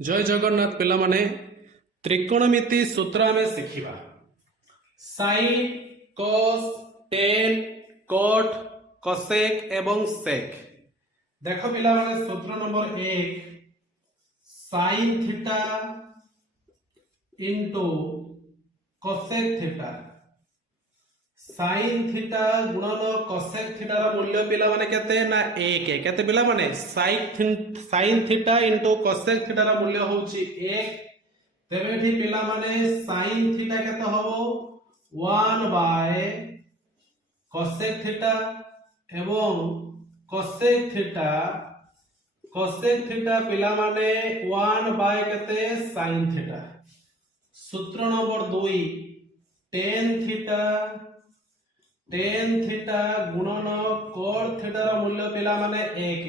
जय जगन्नाथ पिला माने त्रिकोणमिति सूत्र आमे शिखिबा sine cos tan cot cosec एवं सेक। देखो पिला माने सूत्र number 1 sine theta into cosec theta sine theta गुणन कोसेक थीटा रा मूल्य पिला माने केते ना 1 केते पिला माने sign theta into cosec theta रा मूल्य होची 1 तेबेठी पिला माने साइन थीटा केते हबो 1 बाय कोसेक थीटा एवं कोसेक थीटा पिला माने 1 बाय केते साइन थीटा। सूत्र नंबर 2 टेन थीटा गुणन कोट थीटा रा मूल्य पिला माने 1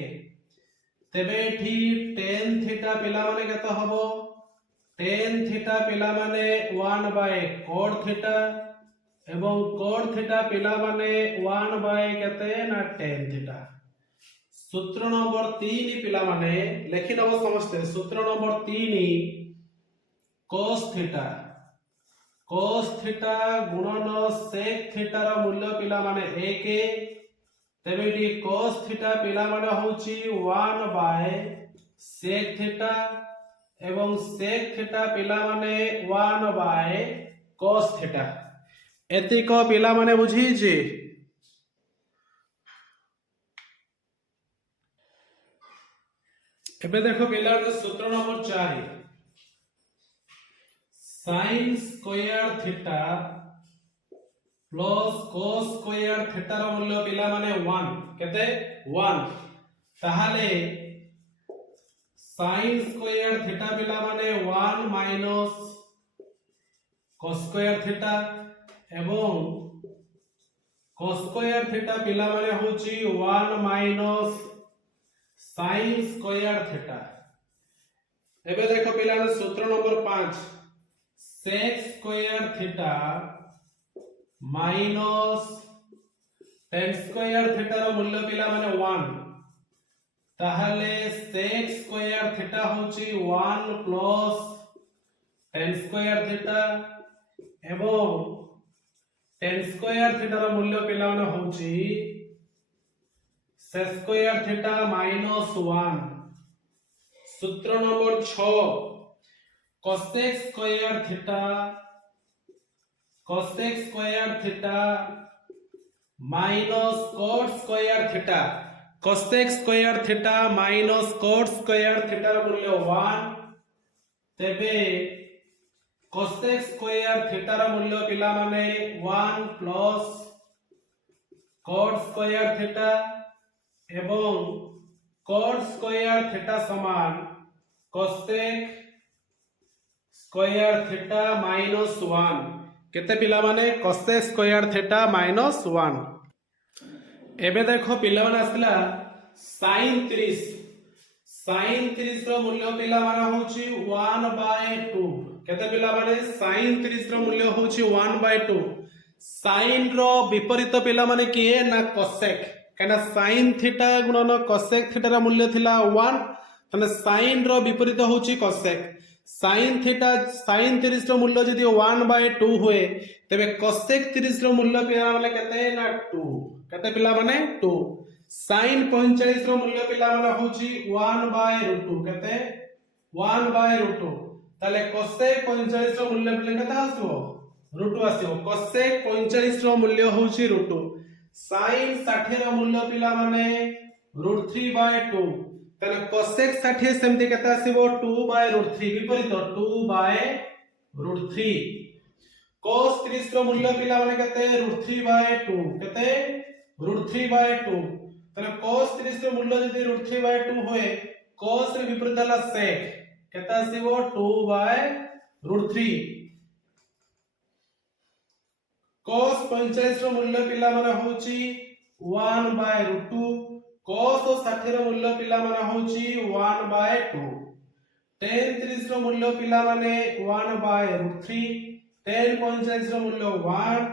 तेबेठी टेन थीटा पिला माने केते हबो टेन थीटा पिला माने 1 बाय कोट थीटा एवं कोट थीटा पिला माने 1 बाय केते ना टेन थीटा। सूत्र नंबर 3 पिला माने लेखि नबो समझते। सूत्र नंबर 3 cos थीटा गुणन sec थीटा रा मूल्य पिला माने 1 तेबेटी cos थीटा पिला माने होची 1 बाय sec थीटा एवं sec थीटा पिला माने 1 बाय cos थीटा। एतिक पिला माने बुझी जे एबे देखो पिला सूत्र number 4 sin square theta plus cos square theta रा मूल्य पिला माने 1 केते 1 ताहाले sin स्क्वायर थीटा पिला माने 1 माइनस cos स्क्वायर थीटा एवं cos स्क्वायर थीटा पिला माने होची 1 माइनस sin स्क्वायर थीटा। एबे देखो पिला सूत्र number 5 sec square theta minus tan square theta रो मूल्य पिला माने 1 ताहाले sec स्क्वायर थीटा होची 1 प्लस tan स्क्वायर थीटा एवं tan स्क्वायर थीटा रो मूल्य पिला माने होची sec स्क्वायर थीटा माइनस 1। सूत्र number 6 cosec square theta minus cot square theta cosec square theta minus cot square theta रा मूल्य 1 तेबे cosec स्क्वायर थीटा रा मूल्य पिला माने 1 प्लस cot स्क्वायर थीटा एवं cot स्क्वायर थीटा समान cosec स्क्वायर थीटा माइनस 1 केते पिला माने cosec स्क्वायर थीटा माइनस 1। एबे देखो पिला माने आसला sin 30 रो मूल्य पिला माने होची 1 बाय 2 केते पिला माने sin 30 रो मूल्य होची 1 बाय 2 sin रो विपरीत पिला माने किए ना cosec केना sin थीटा गुणन cosec थीटा रा मूल्य थिला 1 तने sin रो विपरीत होची cosec sin 30 रो मूल्य जदी 1 बाय 2 हुए तबे cosec 30 रो मूल्य पिला माने केते ना 2 केते पिला माने 2 sin 45 रो मूल्य पिला माने होची 1 बाय √2 केते 1 बाय √2 ताले cosec 45 रो मूल्य पिला केते आसीबो √2 आसीबो cosec 45 रो मूल्य होची √2 sin 60 रो मूल्य पिला माने √3 बाय 2 ताले cosec 60 सेमति केते आसीबो 2 बाय √3 विपरीत 2 बाय √3 cos 30 रो मूल्य पिला माने केते √3 बाय 2 केते √3 बाय 2 ताले cos 30 रो मूल्य जदी √3 बाय 2 होए cos रे विपरीत हला sec केते आसीबो 2 बाय √3 cos 45 रो मूल्य पिला माने होची 1 बाय √2 cos 60 रो मूल्य पिला माने होची 1 बाय 2 tan 30 रो मूल्य पिला माने 1 बाय √3 tan 45 रो मूल्य 1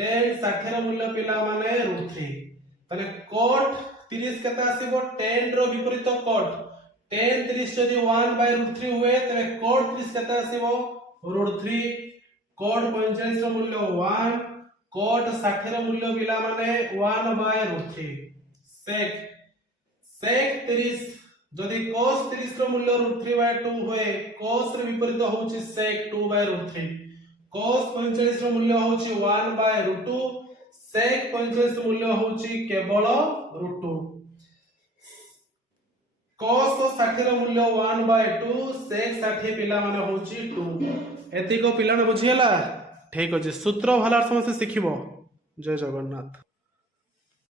tan 60 रो मूल्य पिला माने √3 तने cot 30 केते आसीबो tan रो विपरीत cot tan 30 যদি 1/√3 हुए तबे cot 30 केते आसीबो √3 cot 45 ର ମୂଲ୍ୟ 1 cot 60 ର ମୂଲ୍ୟ ପିଲା ମାନେ 1/√3 sec 30 যদি cos 30 ର ମୂଲ୍ୟ √3/2 हुए cos ର ବିପରୀତ ହୋଉଛି sec 2/√3 cos 45 ର ମୂଲ୍ୟ ହୋଉଛି 1/√2 sec 45 ର ମୂଲ୍ୟ ହୋଉଛି କେବଳ √2 cos 60 ର ମୂଲ୍ୟ 1/2 sec 60 ପିଲା ମାନେ ହୋଉଛି 2 ଏତିକ ପିଲା ବୁଝିହେଲା ଠିକ ଅଛି ସୂତ୍ର ଭଲରେ ସମସ୍ତେ ଶିଖିବ ଜୟ ଜଗନ୍ନାଥ।